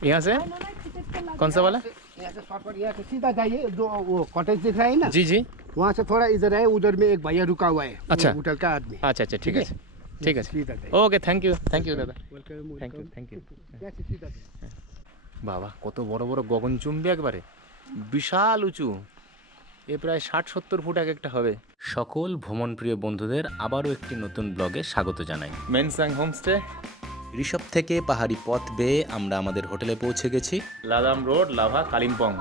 यहाँ से कौन सा वाला? यहाँ से शॉर्टकट यहाँ से सीधा जाइए, जो वो कॉटेज दिख रहा है ना, जी जी। वहाँ से थोड़ा इधर है, उधर में एक भैया रुका हुआ है। अच्छा। होटल का आदमी। अच्छा अच्छा ठीक है ठीक है। सीधा जाइए। ओके थैंक यू দাদা। Welcome thank you. कैसे सीधा जाइए। বাবা কত বড় বড় গগনচুম্বী একবারে, বিশাল উঁচু, এ প্রায় 60-70 ফুট এক একটা হবে। সকল ভ্রমণপ্রিয় বন্ধুদের আবারও একটি নতুন ব্লগে স্বাগত জানাই। মেনসাং হোমস্টে ঋষভ থেকে পাহাড়ি পথ বেয়ে আমরা আমাদের হোটেলে পৌঁছে গেছি, লাদাম রোড, লাভা, কালিম্পং।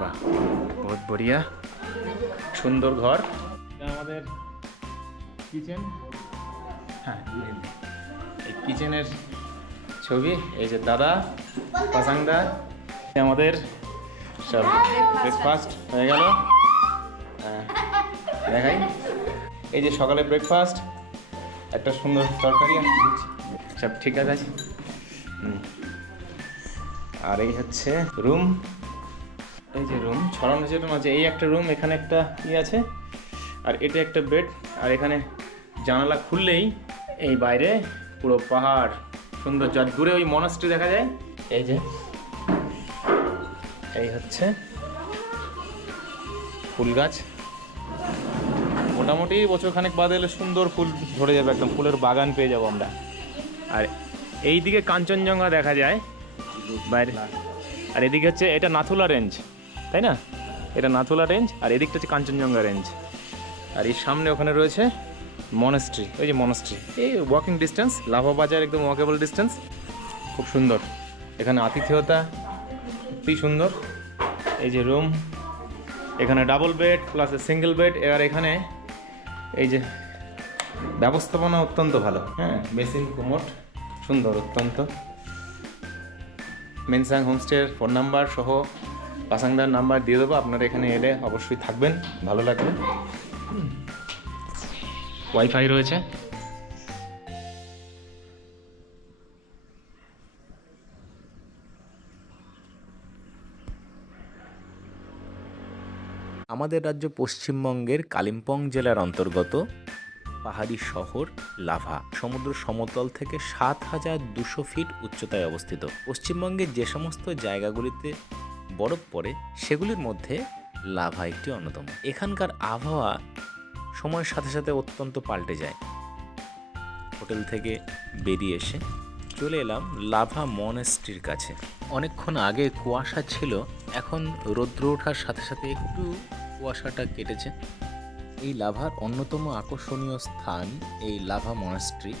বাহ বহুত বড়িয়া, সুন্দর ঘর। এটা আমাদের কিচেন। হ্যাঁ এই কিচেনের ছবি। এই যে দাদা, পাসাংদা, আমাদের সব ব্রেকফাস্ট হয়ে গেল। দেখাই, এই যে সকালে ব্রেকফাস্ট, একটা সুন্দর তরকারি, সব ঠিক আছে। আর এই হচ্ছে রুম, এই যে রুম ছড়ানো যেরকম আছে, এই একটা রুম, এখানে একটা আছে, আর এটা একটা বেড। আর এখানে জানালা খুললেই এই বাইরে পুরো পাহাড় সুন্দর, আর দূরে ওই মনাস্ট্রি দেখা যায়। এই যে এই হচ্ছে ফুল গাছ, মোটামুটি বছরখানেক বাদে এলে সুন্দর ফুল ধরে যাবে, একদম ফুলের বাগান পেয়ে যাবো আমরা। আর এই দিকে কাঞ্চনজঙ্ঘা দেখা যায় বাইরে, আর এদিকে হচ্ছে এটা নাথুলা রেঞ্জ, তাই না? এটা নাথুলা রেঞ্জ, আর এদিকটা হচ্ছে কাঞ্চনজঙ্ঘা রেঞ্জ। আর এর সামনে ওখানে রয়েছে মনাস্ট্রি, ওই যে মনাস্ট্রি, এই ওয়াকিং ডিস্টেন্স, লাভা বাজার একদম ওয়াকেবল ডিস্টেন্স। খুব সুন্দর, এখানে আতিথেয়তা খুবই সুন্দর। এই যে রুম, এখানে double bed plus single bed. এবার এখানে এই যে ব্যবস্থাপনা অত্যন্ত ভালো, হ্যাঁ, বেসিন, কোমোট, সুন্দর অত্যন্ত। মেনসাং হোমস্টের ফোন নাম্বার সহ পাসাংদার নাম্বার দিয়ে দেবো, আপনারা এখানে এলে অবশ্যই থাকবেন, ভালো লাগবে। ওয়াইফাই রয়েছে। আমাদের রাজ্য পশ্চিমবঙ্গের কালিম্পং জেলার অন্তর্গত পাহাড়ি শহর লাভা সমুদ্র সমতল থেকে ৭,২০০ ফিট উচ্চতায় অবস্থিত। পশ্চিমবঙ্গের যে সমস্ত জায়গাগুলিতে বরফ পড়ে সেগুলির মধ্যে লাভা একটি অন্যতম। এখানকার আবহাওয়া সময়ের সাথে সাথে অত্যন্ত পাল্টে যায়। হোটেল থেকে বেরিয়ে এসে চলে এলাম লাভা মনাস্ট্রির কাছে। অনেকক্ষণ আগে কুয়াশা ছিল, এখন রৌদ্র ওঠার সাথে সাথে একটু কুয়াশাটা কেটেছে। এই লাভার অন্যতম আকর্ষণীয় স্থান এই লাভা মনাস্ট্রি।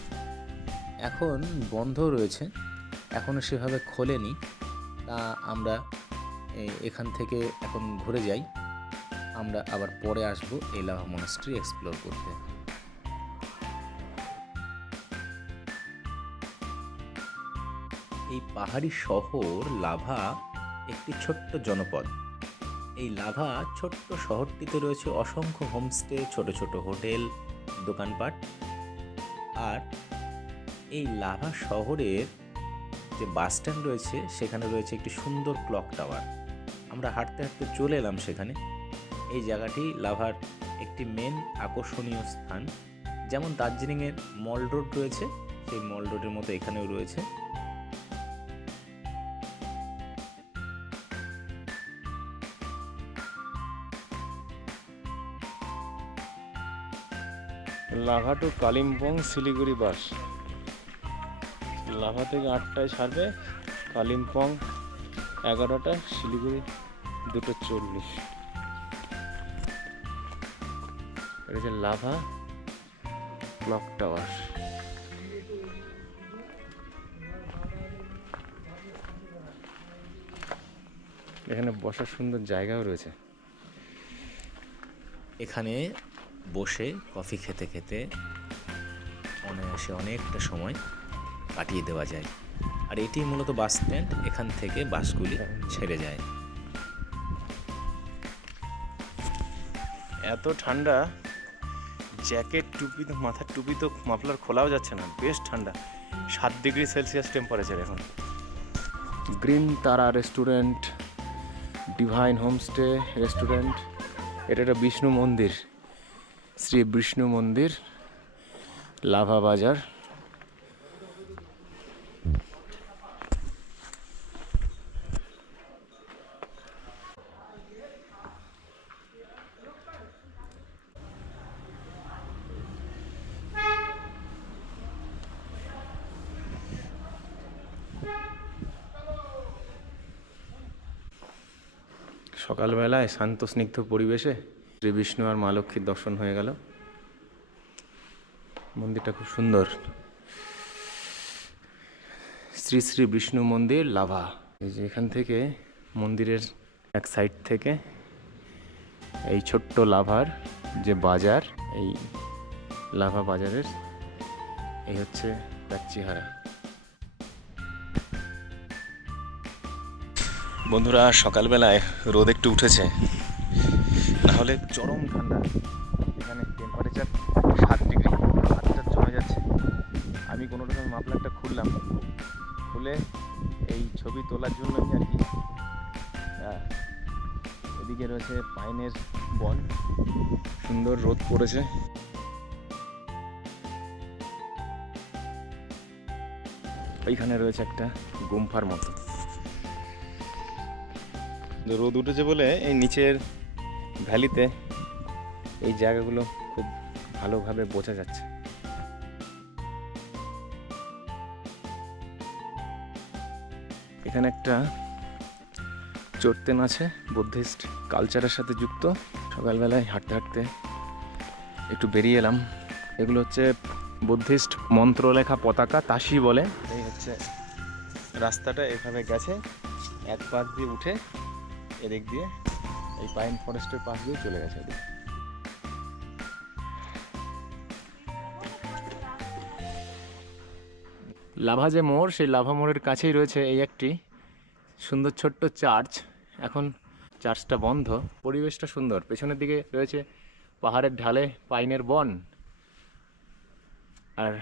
এখন বন্ধ রয়েছে, এখনও সেভাবে খোলেনি। তা আমরা এখান থেকে এখন ঘুরে যাই, আমরা আবার পরে আসবো এই লাভা মনাস্ট্রি এক্সপ্লোর করতে। এই পাহাড়ি শহর লাভা একটি ছোট্ট জনপদ। এই লাভা ছোট্ট শহরটিতে রয়েছে অসংখ্য হোমস্টে, ছোট ছোট হোটেল, দোকানপাট। আর এই লাভা শহরের যে বাস স্ট্যান্ড রয়েছে সেখানে রয়েছে একটি সুন্দর ক্লক টাওয়ার। আমরা হাঁটতে হাঁটতে চলে এলাম সেখানে। এই জায়গাটি লাভার একটি মেন আকর্ষণীয় স্থান। যেমন দার্জিলিংয়ের মল রোড রয়েছে, সেই মল রোডের মতো এখানেও রয়েছে। লাভা টু কালিম্পং শিলিগুড়ি বাস। লাভা থেকে 8টায় ছাড়বে, কালিম্পং 11টা, শিলিগুড়ি 2:40। এটা হচ্ছে লাভা ক্লক টাওয়ার। এখানে বসার সুন্দর জায়গাও রয়েছে। এখানে বসে কফি খেতে খেতে অনায়াসে অনেকটা সময় কাটিয়ে দেওয়া যায়। আর এটি মূলত বাস স্ট্যান্ড, এখান থেকে বাসগুলি ছেড়ে যায়। এত ঠান্ডা, জ্যাকেট, টুপি তো, মাথার টুপি তো, মাফলার খোলাও যাচ্ছে না, বেশ ঠান্ডা। 7 ডিগ্রি সেলসিয়াস টেম্পারেচার এখন। গ্রিন তারা রেস্টুরেন্ট, ডিভাইন হোমস্টে রেস্টুরেন্ট। এটা একটা বিষ্ণু মন্দির, শ্রী বিষ্ণু মন্দির, লাভা বাজার। সকালবেলায় শান্ত স্নিগ্ধ পরিবেশে শ্রী বিষ্ণু আর মা লক্ষ্মীর দর্শন হয়ে গেল। মন্দিরটা খুব সুন্দর। শ্রী শ্রী বিষ্ণু মন্দির লাভা। এই যে এখান থেকে মন্দিরের এক সাইড থেকে এই ছোট্ট লাভার যে বাজার, এই লাভা বাজারের এই হচ্ছে তার চেহারা। বন্ধুরা, সকালবেলায় রোদ একটু উঠেছে, নাহলে চরম ঠান্ডা। এখানে টেম্পারেচার 7 ডিগ্রি, হাতটা জমে যাচ্ছে। আমি কোনো রকম মাফলারটা খুললাম, খুলে এই ছবি তোলার জন্যই আর কি। এদিকে রয়েছে পাইনের বন, সুন্দর রোদ পড়েছে। ওইখানে রয়েছে একটা গুম্ফার মতো। রোদ উঠেছে বলে এই নিচের ভ্যালিতে এই জায়গাগুলো খুব ভালোভাবে বোঝা যাচ্ছে। এখানে একটা চড়তেন আছে, বুদ্ধিস্ট কালচারের সাথে যুক্ত। সকালবেলায় হাঁটতে হাঁটতে একটু বেরিয়ে এলাম। এগুলো হচ্ছে বুদ্ধিস্ট মন্ত্রলেখা পতাকা, তাসি বলে। এই হচ্ছে রাস্তাটা, এভাবে গেছে, এক পাশ দিয়ে উঠে এদিক দিয়ে এই পাইন ফরেস্টের পাশ দিয়ে চলে গেছে। লাভা যে মোড়, সেই লাভা মোড়ের কাছেই রয়েছে এই একটি সুন্দর ছোট্ট চার্চ। এখন চার্চটা বন্ধ। পরিবেশটা সুন্দর। পেছনের দিকে রয়েছে পাহাড়ের ঢালে পাইনের বন, আর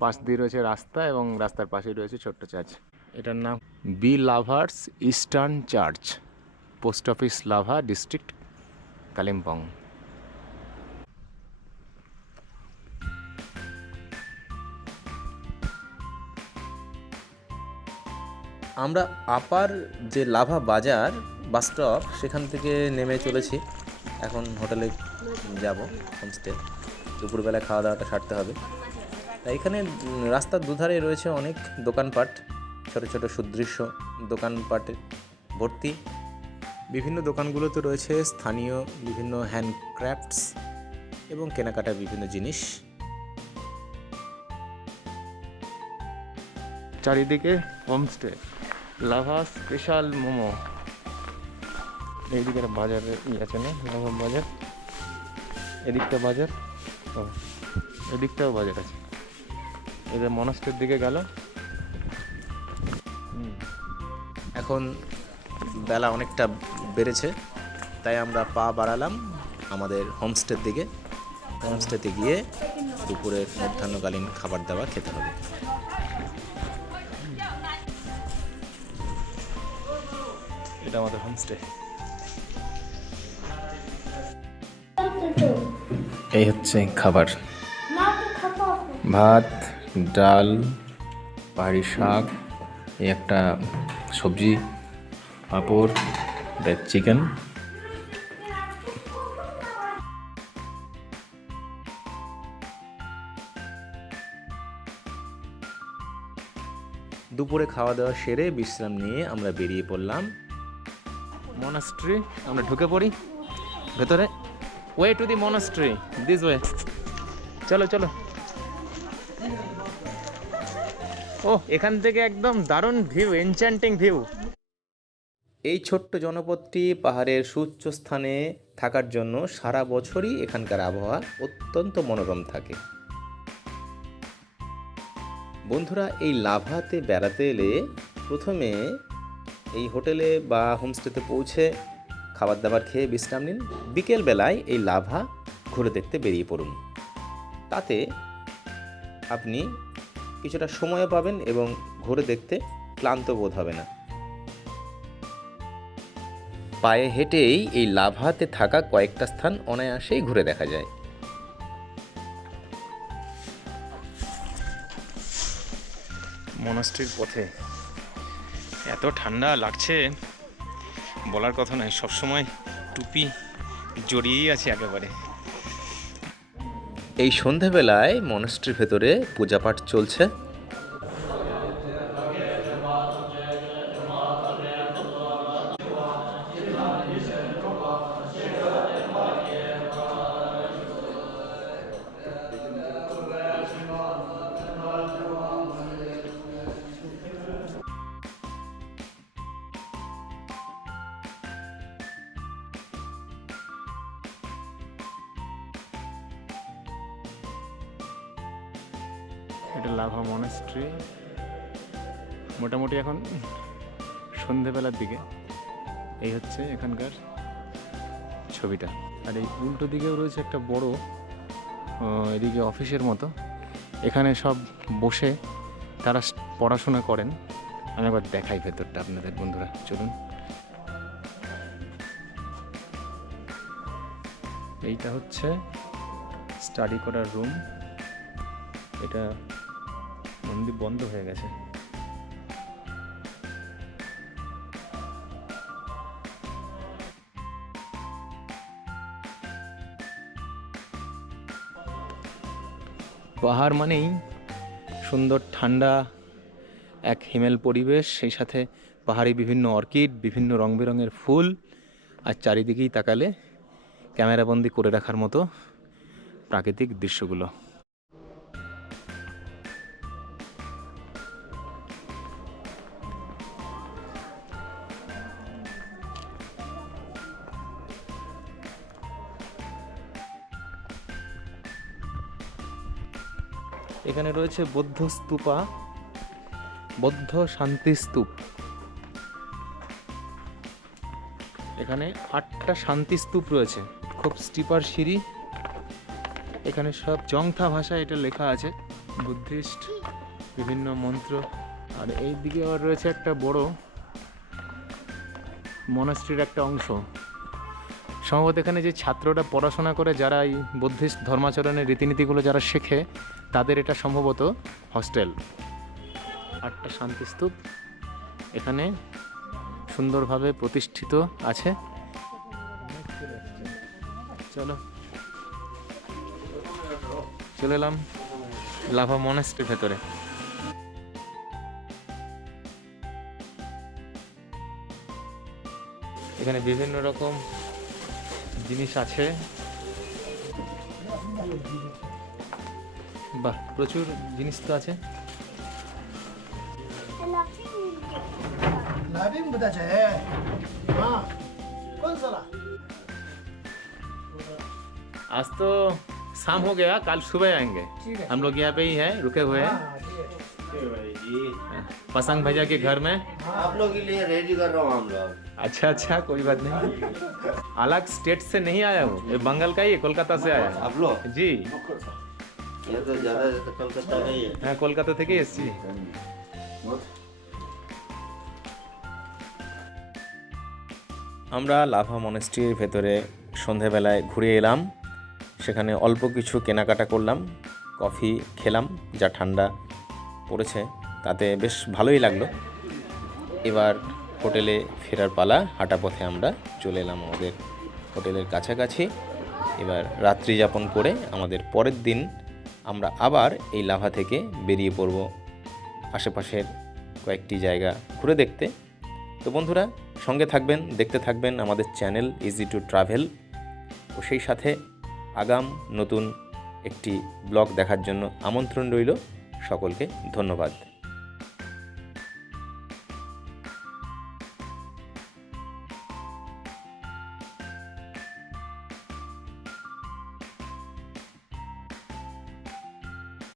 পাশ দিয়ে রয়েছে রাস্তা, এবং রাস্তার পাশেই রয়েছে ছোট্ট চার্চ। এটার নাম B lovers eastern church, post office Lava, district Kalimpong. আমরা আপার যে লাভা বাজার বাস স্টপ, সেখান থেকে নেমে চলেছি। এখন হোটেলে যাব, হোমস্টে। দুপুরবেলা খাওয়া দাওয়াটা সারতে হবে। তাই এখানে রাস্তার দুধারে রয়েছে অনেক দোকানপাট, ছোট ছোট সুদৃশ্য দোকানপাটে ভর্তি। বিভিন্ন দোকানগুলোতে রয়েছে স্থানীয় বিভিন্ন হ্যান্ডক্রাফটস এবং কেনাকাটার বিভিন্ন জিনিস। চারিদিকে হোমস্টে, লাভা স্পেশাল মোমো। এইদিকে বাজারে আছে না, লাভা বাজার। এদিকটা বাজার, এদিকটাও বাজার আছে। এদের মনস্টের দিকে গেল। এখন বেলা অনেকটা বেড়েছে, তাই আমরা পা বাড়ালাম আমাদের হোমস্টের দিকে। হোমস্টেতে গিয়ে দুপুরের মধ্যাহ্নকালীন খাবার দাবার খেতে হবে। এটা আমাদের হোমস্টে। এই হচ্ছে খাবার: ভাত, ডাল, পাহাড়ি শাক, এই একটা সবজি, পাঁপড়, চিকেন। দুপুরে খাওয়া দাওয়া সেরে বিশ্রাম নিয়ে আমরা বেরিয়ে পড়লাম মনাস্ট্রি। আমরা ঢুকে পড়ি ভেতরে। Way to the monastery, this way. চলো চলো। ও, এখান থেকে একদম দারুণ ভিউ, এনচ্যান্টিং ভিউ। এই ছোট্ট জনপদটি পাহাড়ের সুউচ্চ স্থানে থাকার জন্য সারা বছরই এখানকার আবহাওয়া অত্যন্ত মনোরম থাকে। বন্ধুরা, এই লাভাতে বেড়াতে এলে প্রথমে এই হোটেলে বা হোমস্টেতে পৌঁছে খাবার দাবার খেয়ে বিশ্রাম নিন। বিকেলবেলায় এই লাভা ঘুরে দেখতে বেরিয়ে পড়ুন। তাতে আপনি কিছুটা সময় পাবেন এবং ঘুরে দেখতে ক্লান্ত বোধ হবে না। পায়ে হেঁটেই এই লাভাতে থাকা কয়েকটা স্থান অনায়াসেই ঘুরে দেখা যায়। মনাস্ট্রির পথে এত ঠান্ডা লাগছে, বলার কথা নয়। সবসময় টুপি জড়িয়েই আছে একেবারে। এই সন্ধেবেলায় মনাস্ট্রির ভেতরে পূজাপাঠ চলছে। এটা লাভা মনাস্ট্রি। মোটামুটি এখন সন্ধেবেলার দিকে। এই হচ্ছে এখানকার ছবিটা। আর এই উল্টো দিকেও রয়েছে একটা বড় এদিকে অফিসের মতো। এখানে সব বসে তারা পড়াশোনা করেন। আমি একবার দেখাই ভেতরটা আপনাদের বন্ধুরা, চলুন। এইটা হচ্ছে স্টাডি করার রুম। এটা মন্দির বন্ধ হয়ে গেছে। পাহাড় মানেই সুন্দর ঠান্ডা এক হিমেল পরিবেশ, সেই সাথে পাহাড়ি বিভিন্ন অর্কিড, বিভিন্ন রং বেরঙের ফুল, আর চারিদিকেই তাকালে ক্যামেরাবন্দি করে রাখার মতো প্রাকৃতিক দৃশ্যগুলো। এখানে রয়েছে বৌদ্ধ স্তূপা, বৌদ্ধ শান্তি স্তূপ। এখানে 8টা শান্তি স্তূপ রয়েছে, খুব স্টিপার সিঁড়ি। এখানে সব জংথা ভাষায় এটা লেখা আছে, বুদ্ধিস্ট বিভিন্ন মন্ত্র। আর এই দিকে আবার রয়েছে একটা বড় মনাস্ট্রির একটা অংশ। সম্ভবত এখানে যে ছাত্ররা পড়াশোনা করে, যারা এই বুদ্ধিস্ট ধর্মাচরণের রীতিনীতিগুলো যারা শেখে, তাদের এটা সম্ভবত হস্টেল। 8টা শান্তিস্তূপ এখানে সুন্দরভাবে প্রতিষ্ঠিত আছে। চলো চলে এলাম লাভা মনাস্ট্রির ভেতরে। এখানে বিভিন্ন রকম জিনিস আছে। বাহ, প্রচুর জিনিস তো আছে। लाभिंग बता है। हाँ कौन सा ला? आज तो शाम हो गया, कल सुबह आएंगे। हम लोग यहाँ पे ही हैं, रुके हुए हैं पसंग भैया के घर में। आप लोग के लिए रेडी कर रहा हूँ हम लोग। अच्छा अच्छा, कोई बात नहीं। अलग स्टेट से नहीं आया हूँ, ये बंगाल का ही है, कोलकाता से आया है। आप लोग जी ये तो ज्यादा कोलकाता का ही है। হ্যাঁ, কলকাতা থেকে এসেছি। আমরা লাভা মনাস্ট্রির ভেতরে সন্ধেবেলায় ঘুরে এলাম। সেখানে অল্প কিছু কেনাকাটা করলাম, কফি খেলাম, যা ঠান্ডা পড়েছে তাতে বেশ ভালোই লাগলো। এবার হোটেলে ফেরার পালা। হাঁটা পথে আমরা চলে এলাম আমাদের হোটেলের কাছাকাছি। এবার রাত্রি যাপন করে আমাদের পরের দিন আমরা আবার এই লাভা থেকে বেরিয়ে পড়ব আশেপাশের কয়েকটি জায়গা ঘুরে দেখতে। তো বন্ধুরা, সঙ্গে থাকবেন, দেখতে থাকবেন আমাদের চ্যানেল ইজি টু ট্রাভেল, ও সেই সাথে আগাম নতুন একটি ব্লগ দেখার জন্য আমন্ত্রণ রইল। সকলকে ধন্যবাদ।